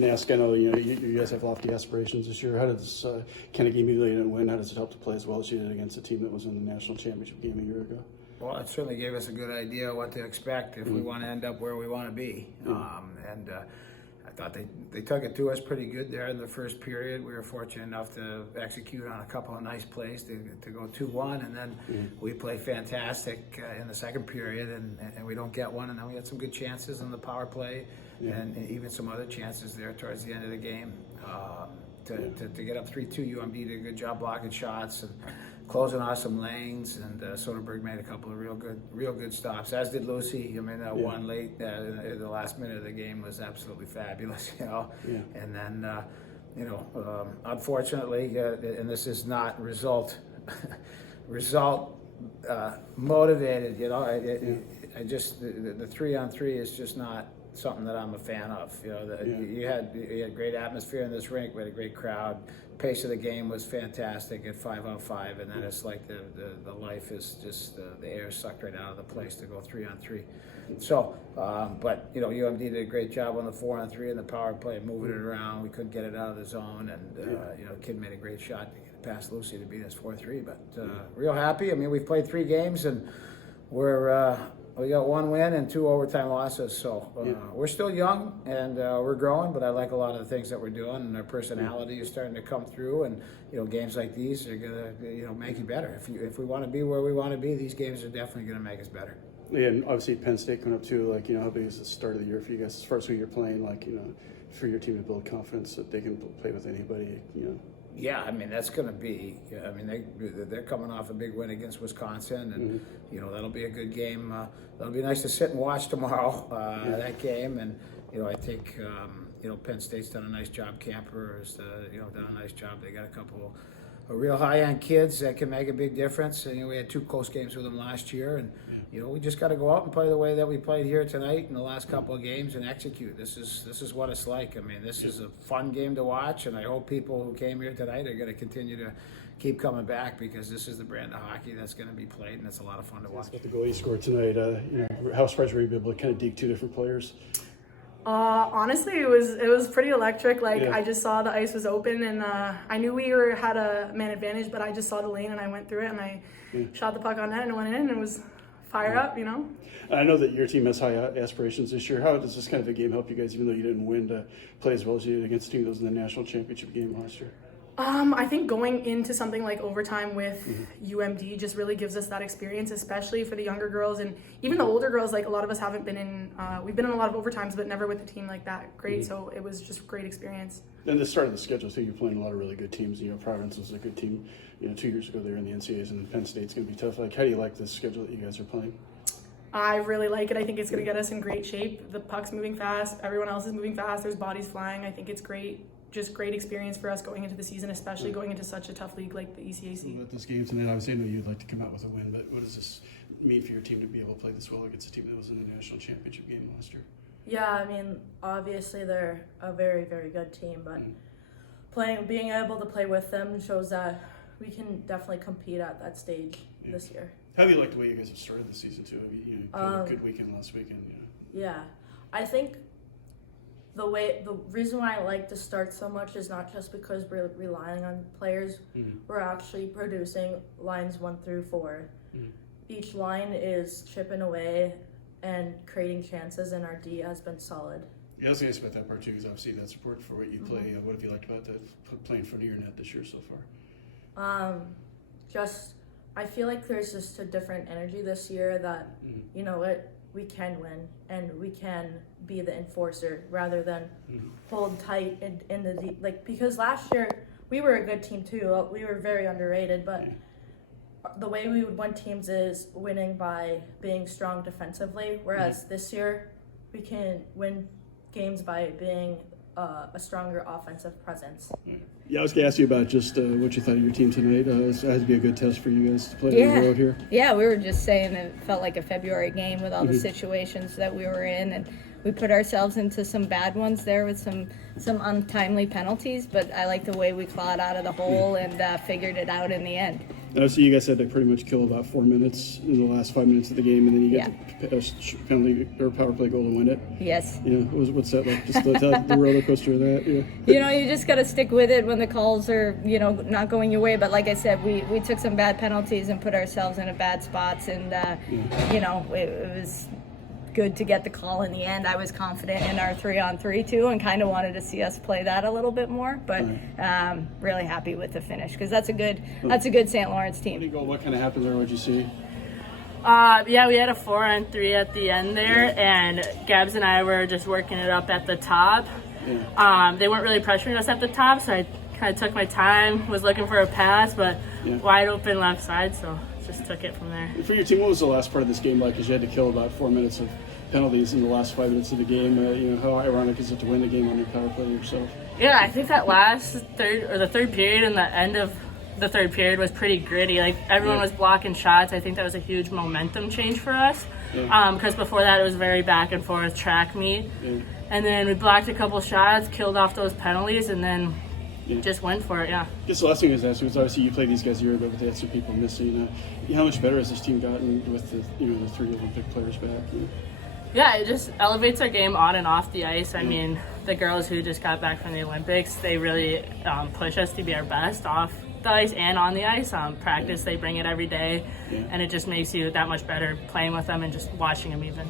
can ask, I know you guys have lofty aspirations this year. How did this kind of game, even though you didn't win, how does it help to play as well as you did against a team that was in the national championship game a year ago? Well, it certainly gave us a good idea what to expect if we want to end up where we want to be. I thought they took it to us pretty good there in the first period. We were fortunate enough to execute on a couple of nice plays to go 2-1, and then we played fantastic in the second period, and we don't get one, and then we had some good chances in the power play, and even some other chances there towards the end of the game. To get up 3-2, UMD did a good job blocking shots and closing off some lanes, and Soderberg made a couple of real good stops, as did Lucy. I mean, that one late in the last minute of the game was absolutely fabulous, And then, unfortunately, and this is not result motivated. I just the 3-on-3 is just not something that I'm a fan of. You had great atmosphere in this rink. We had a great crowd. Pace of the game was fantastic at 5-on-5, and then it's like the life is just the air sucked right out of the place to go 3-on-3. So, but UMD did a great job on the 4-on-3 and the power play, moving it around. We couldn't get it out of the zone, and the kid made a great shot to get it past Lucy to beat us 4-3. But real happy. I mean, we've played 3 games, and we got 1 win and 2 overtime losses, so we're still young and we're growing, but I like a lot of the things that we're doing, and our personality is starting to come through, and games like these are gonna make you better. If we want to be where we want to be, these games are definitely gonna make us better. Yeah, and obviously Penn State coming up too. Like, how big is the start of the year for you guys as far as who you're playing? Like, for your team to build confidence that they can play with anybody. Yeah, I mean, that's going to be. I mean, they're coming off a big win against Wisconsin, and that'll be a good game. That'll be nice to sit and watch tomorrow that game, and I think Penn State's done a nice job. Camper has done a nice job. They got a couple of real high-end kids that can make a big difference. And, we had 2 close games with them last year, and we just got to go out and play the way that we played here tonight in the last couple of games and execute. This is what it's like. I mean, this is a fun game to watch, and I hope people who came here tonight are going to continue to keep coming back, because this is the brand of hockey that's going to be played, and it's a lot of fun to watch. With the goal you scored tonight, how surprised were you to be able to kind of deke 2 different players? Honestly, it was pretty electric. I just saw the ice was open, and I knew we had a man advantage, but I just saw the lane and I went through it, and I shot the puck on net and it went in, and it was fire up, I know that your team has high aspirations this year. How does this kind of a game help you guys, even though you didn't win, to play as well as you did against a team that was in the national championship game last year? I think going into something like overtime with UMD just really gives us that experience, especially for the younger girls and even the older girls. Like, a lot of us haven't been in, we've been in a lot of overtimes, but never with a team like that great. So it was just a great experience. And the start of the schedule too, you're playing a lot of really good teams. Providence was a good team. 2 years ago they were in the NCAAs, and Penn State's going to be tough. Like, how do you like this schedule that you guys are playing? I really like it. I think it's going to get us in great shape. The puck's moving fast. Everyone else is moving fast. There's bodies flying. I think it's great. Just great experience for us going into the season, especially going into such a tough league like the ECAC. About this game tonight, obviously I know you'd like to come out with a win, but what does this mean for your team to be able to play this well against a team that was in the national championship game last year? Yeah, I mean, obviously they're a very, very good team, but being able to play with them shows that we can definitely compete at that stage this year. How do you like the way you guys have started the season too? I mean, you had a good weekend last weekend. Yeah, I think the reason why I like to start so much is not just because we're relying on players. We're actually producing lines 1 through 4. Each line is chipping away and creating chances, and our D has been solid. Yeah, I was going to ask about that part too, because obviously that's important for what you play. What have you liked about that, playing in front of your net this year so far? I feel like there's just a different energy this year that, we can win and we can be the enforcer rather than hold tight in the because last year we were a good team too. We were very underrated, but the way we would win teams is winning by being strong defensively, whereas this year we can win games by being a stronger offensive presence. Yeah, I was going to ask you about just what you thought of your team tonight. It had to be a good test for you guys to play on the road here. Yeah, we were just saying it felt like a February game with all the situations that we were in, and we put ourselves into some bad ones there with some untimely penalties, but I like the way we clawed out of the hole and figured it out in the end. And I see you guys had to pretty much kill about 4 minutes in the last 5 minutes of the game, and then you get the penalty or power play goal to win it. Yes. Yeah, what's that like? Just the roller coaster of that. Yeah. You know, you just got to stick with it when the calls are, you know, not going your way. But like I said, we took some bad penalties and put ourselves in a bad spots, and you know, it was good to get the call in the end. I was confident in our 3-on-3 too, and kind of wanted to see us play that a little bit more. But really happy with the finish, because that's a good St. Lawrence team. What kind of happened there? What'd you see? Yeah, we had a 4-on-3 at the end there, and Gabs and I were just working it up at the top. They weren't really pressuring us at the top, so I kind of took my time, was looking for a pass, but wide open left side, so just took it from there. For your team, what was the last part of this game like? Because you had to kill about 4 minutes of penalties in the last 5 minutes of the game. You know, how ironic is it to win the game on your power play yourself? Yeah, I think that the third period and the end of the third period was pretty gritty. Like, everyone was blocking shots. I think that was a huge momentum change for us. Because before that, it was very back and forth track meet. And then we blocked a couple shots, killed off those penalties, and then just went for it. I guess the last thing I was asking was, obviously you played these guys a year ago, but they had some people missing. How much better has this team gotten with the 3 Olympic players back? Yeah, it just elevates our game on and off the ice. I mean, the girls who just got back from the Olympics, they really push us to be our best off the ice and on the ice. Practice, they bring it every day, and it just makes you that much better playing with them and just watching them even.